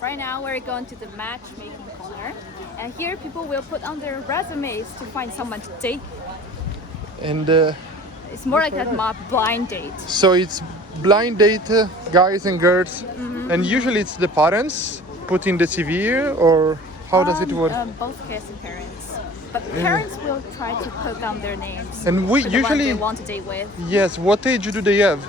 Right now we're going to the matchmaking corner, and here people will put on their resumes to find someone to date. And It's more like a blind date. so it's blind date, guys and girls, and usually it's the parents putting the CV, or how does it work? Both kids and parents. But parents will try to put down their names And we for the usually- one they want to date with. Yes, what age do they have?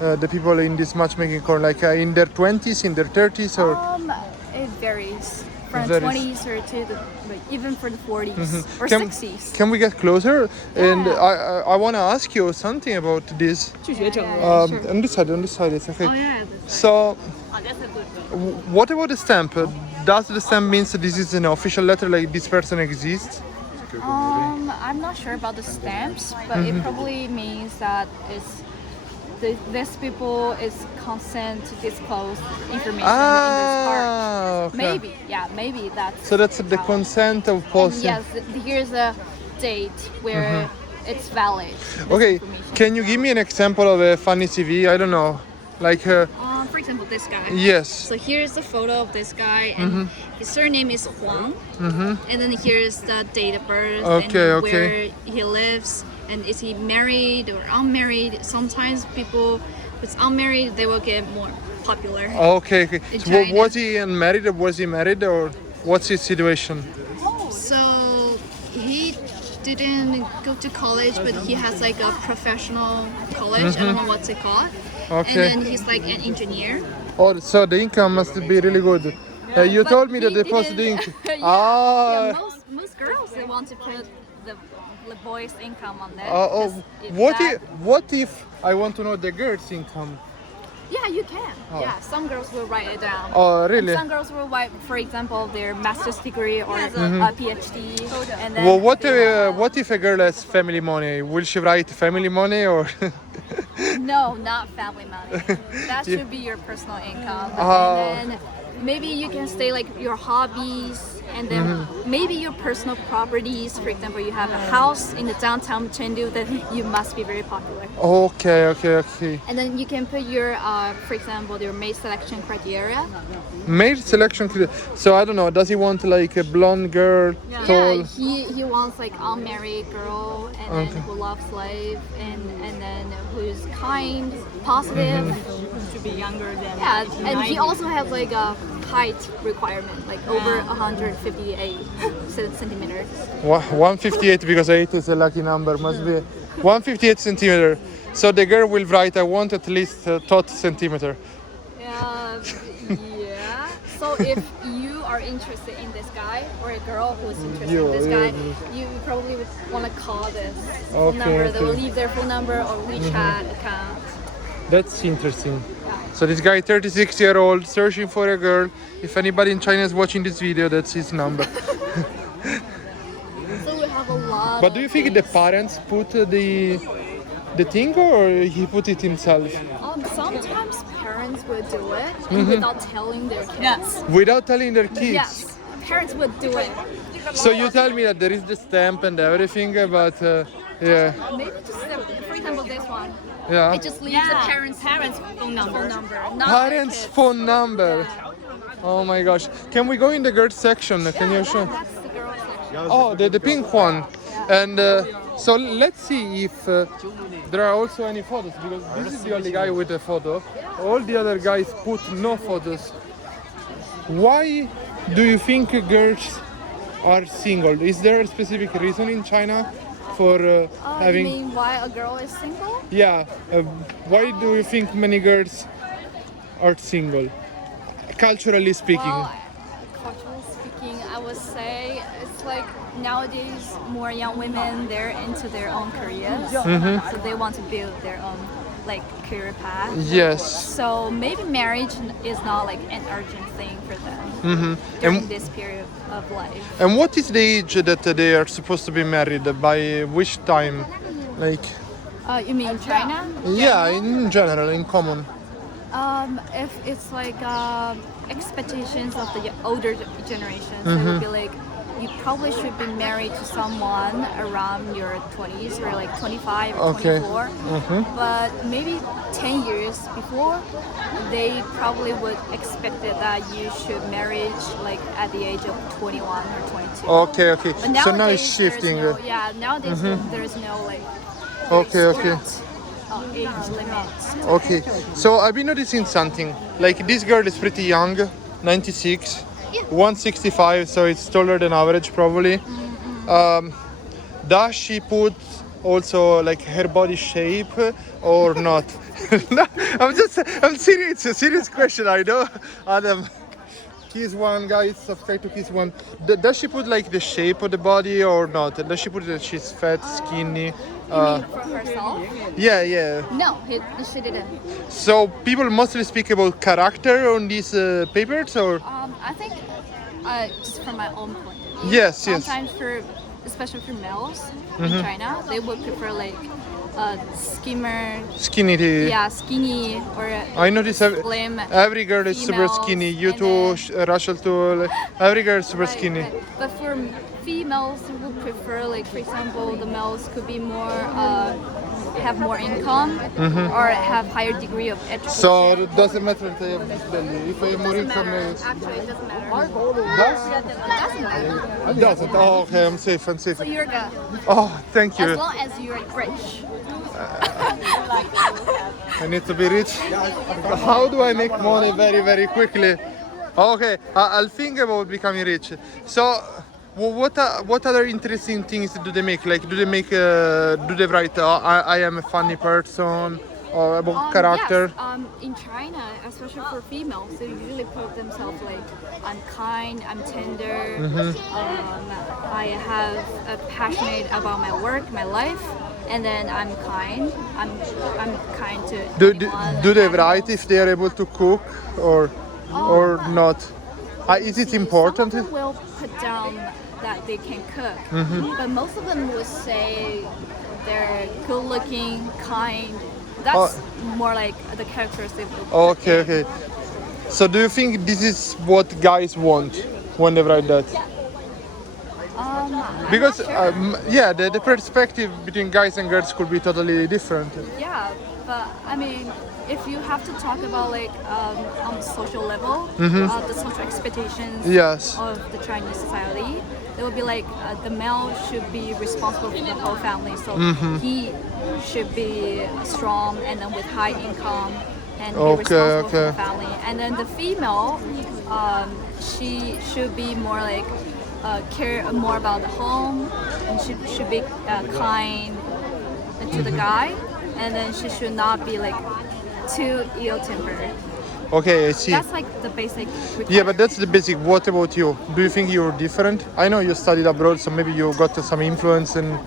The people in this matchmaking corner, like in their 20s, in their 30s, or It varies from Varies. 20s or to the even for the 40s or Can- 60s. Can we get closer? And Yeah. I want to ask you something about this. Sure. On this side, it's okay. Oh yeah. So, That's a good one. what about the stamp? Does the stamp means that this is an official letter, like this person exists? I'm not sure about the stamps, but it probably means that this people is consent to disclose information in this part. Okay. Maybe that's. So that's the how- consent of And posting. yes, here's a date where it's valid. this Okay, information. can you give me an example of a funny CV? I don't know, like For example, this guy. yes. So here's the photo of this guy, and his surname is Huang. And then here's the date of birth Okay, and okay. where he lives, and is he married or unmarried. Sometimes people who's unmarried, they will get more popular. Okay, okay. In So China. was he unmarried, or was he married, or what's his situation? So he didn't go to college, but he has like a professional college. I don't know what's it called. Okay. And then he's like an engineer. Oh, so the income must be really good. You But told me that he they posted the didn't- income. Yeah, most girls they want to put the boys' income on there. Oh, 'cause what if I want to know the girl's income? Yeah, you can. Yeah, some girls will write it down. Oh, And really? some girls will write, for example, their master's degree or a PhD. And then Well, they what if a girl has family money? Will she write family money, or? No, not family money. That should be your personal income. Oh. And then maybe you can say like your hobbies, and then maybe your personal properties. For example, you have a house in the downtown Chengdu, then you must be very popular. Okay. And then you can put your, for example, your mate selection criteria. Male selection. So I don't know. Does he want like a blonde girl, tall? Yeah, he wants like unmarried girl, and then who loves life, and then who's kind, positive. To be younger than Yeah, and he also has like a height requirement, like over 158 centimeters. 158, because 8 is a lucky number. Must be 158 centimeter. So the girl will write, I want at least thought centimeter. Yeah. So if you are interested in this guy, or a girl who's interested in this guy, you probably would want to call this phone number. They will leave their phone number or WeChat account. That's interesting. So this guy, 36-year-old, searching for a girl. If anybody in China is watching this video, that's his number. So we have a lot. But do you think the parents put the thing, or he put it himself? Sometimes parents will do it without telling their kids. Yes. Without telling their kids? Yes, parents would do it. So you tell me that there is the stamp and everything, but yeah. Maybe just, for example, this one. Yeah. It just leaves the parents' phone number. not their Parents' kids. phone number. Oh my gosh. Can we go in the girls section? Can you show? That's the girls' section. Oh, the pink one. And so let's see if there are also any photos, because this is the only guy with a photo. All the other guys put no photos. Why do you think girls are single? Is there a specific reason in China for having? You mean why a girl is single? Yeah. Why do you think many girls are single? Culturally speaking. Well, culturally speaking, I would say it's like nowadays more young women, they're into their own careers, so they want to build their own like career path. Yes. So maybe marriage is not like an urgent thing for them during this period of life. And what is the age that they are supposed to be married? By which time? Like, You mean China? yeah, in general, in common. If it's like expectations of the older generation. So it would be like, you probably should be married to someone around your 20s or like 25 or Okay. 24. But maybe 10 years before, they probably would expect it that you should marriage like at the age of 21 or 22. Okay, okay. But So now it's nowadays, shifting. there's no, yeah, nowadays there's no like Okay, okay. age limits. Okay, so I've been noticing something. Like this girl is pretty young, 96, 165, so it's taller than average probably. Does she put also like her body shape or not? No, I'm serious. It's a serious question. I know. Adam, Kiss One, guys, subscribe to Kiss One. Does she put like the shape of the body or not? Does she put that she's fat, skinny? You mean for herself? Yeah, yeah. No, she didn't. So people mostly speak about character on these papers, or I think just from my own point of view. Yes, yes. Sometimes especially for males in China, they would prefer like skimmer. skinny. Yeah, skinny or I notice slim. every girl is super females, skinny. You and too, then- Rachel too. Like, every girl is super Right, skinny. right. But for females, we would prefer like, for example, the males could be more have more income or have higher degree of education. So it doesn't matter if I have this belly. If I have more income, Actually, it doesn't matter. it It doesn't matter. doesn't. Oh, okay, I'm safe. I'm safe. So you're good. Oh, thank As you. long as you're rich. I need to be rich. How do I make money very, very quickly? Okay, I'll think about becoming rich. So, what other interesting things do they make? Like, do they write? I am a funny person, or about character? Yes. In China, especially for females, they usually put themselves like, I'm kind, I'm tender, I have passionate about my work, my life, and then I'm kind. I'm kind to anyone. Do they write if they are able to cook or not? Is it important? Some of them will put down that they can cook, but most of them will say they're good-looking, kind. That's more like the characteristic. Okay, okay. So do you think this is what guys want when they write that? I'm Because not sure. yeah, the perspective between guys and girls could be totally different. Yeah, but I mean, if you have to talk about like on the social level, the social expectations Yes. of the Chinese society, it would be like the male should be responsible for the whole family, so he should be strong and then with high income and be responsible for the family. And then the female, she should be more like care more about the home, and she should be kind to the guy, and then she should not be like too ill-tempered. Okay, I see. That's like the basic requirement. Yeah, but that's the basic. What about you? Do you think you're different? I know you studied abroad, so maybe you got some influence and.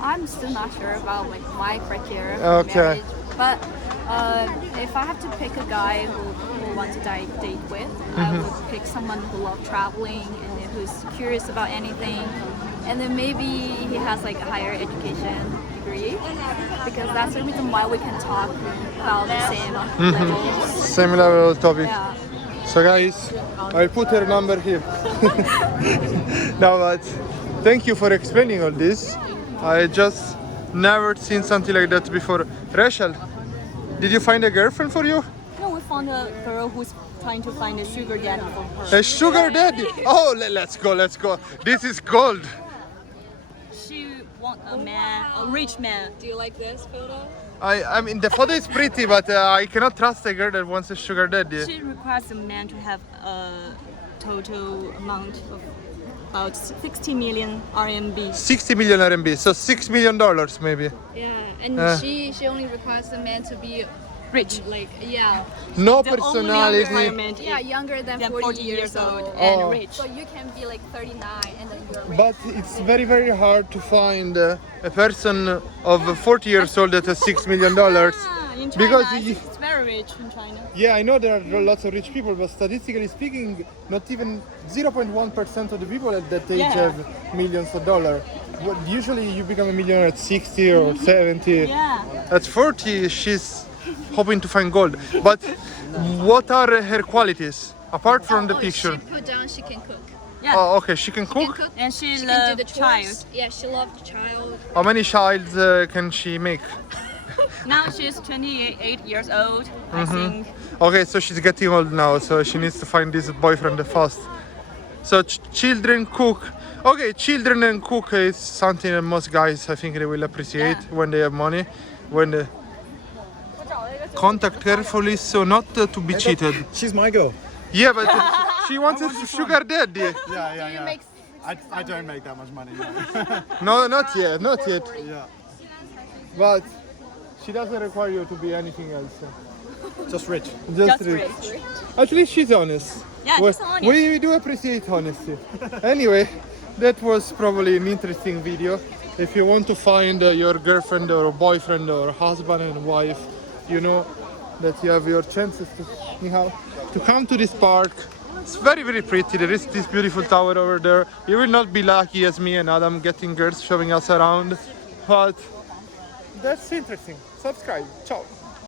I'm still not sure about like my criteria for Okay. marriage, but if I have to pick a guy who wants to date with, I would pick someone who loves traveling and then who's curious about anything, and then maybe he has like a higher education degree, because that's the reason why we can talk about the same levels. Same level of topic. Yeah. So guys, I'll put her number here. No, but thank you for explaining all this. I just never seen something like that before. Rachel, did you find a girlfriend for you? No, we found a girl who's trying to find a sugar daddy for her. A sugar daddy? Oh, let's go, let's go. This is gold. She wants a man, a rich man. Do you like this photo? I mean, the photo is pretty, but I cannot trust a girl that wants a sugar daddy. She requires a man to have a total amount of about 60 million RMB. 60 million RMB, so $6 million maybe. Yeah, and she only requires the man to be Rich. like, yeah, No The only personality. requirement yeah, is younger than than 40 years old. and Oh. rich. So you can be like 39 and then you're rich. But it's very, very hard to find a person of 40 years old that has $6 million. Ah, in China, Because it's very rich in China. yeah, I know there are lots of rich people, but statistically speaking, not even 0.1% of the people at that age Yeah. have millions of dollars. Usually you become a millionaire at 60 or 70. Yeah. At 40, she's hoping to find gold. But what are her qualities? Apart from the Oh, picture. she put down she can cook. Yeah. Oh, okay. She can She can cook. cook. And she can do loved the child. chores. Yeah, she loved child. How many childs can she make? Now she's 28 years old, I think. Okay, so she's getting old now, so she needs to find this boyfriend fast. So children cook. Okay, children and cook is something that most guys I think they will appreciate when they have money. When they contact carefully so not to be cheated. She's my girl. Yeah, but she wants a sugar daddy. Yeah. I don't make that much money. No. No, not yet, not yet. Yeah. But she doesn't require you to be anything else. Just rich. Just Just rich. rich. At least she's honest. Yeah, We- she's honest. We do appreciate honesty. Anyway, that was probably an interesting video. If you want to find your girlfriend or boyfriend or husband and wife, you know that you have your chances to come to this park. It's very, very pretty. There is this beautiful tower over there. You will not be lucky as me and Adam getting girls showing us around, but that's interesting. Subscribe. Ciao.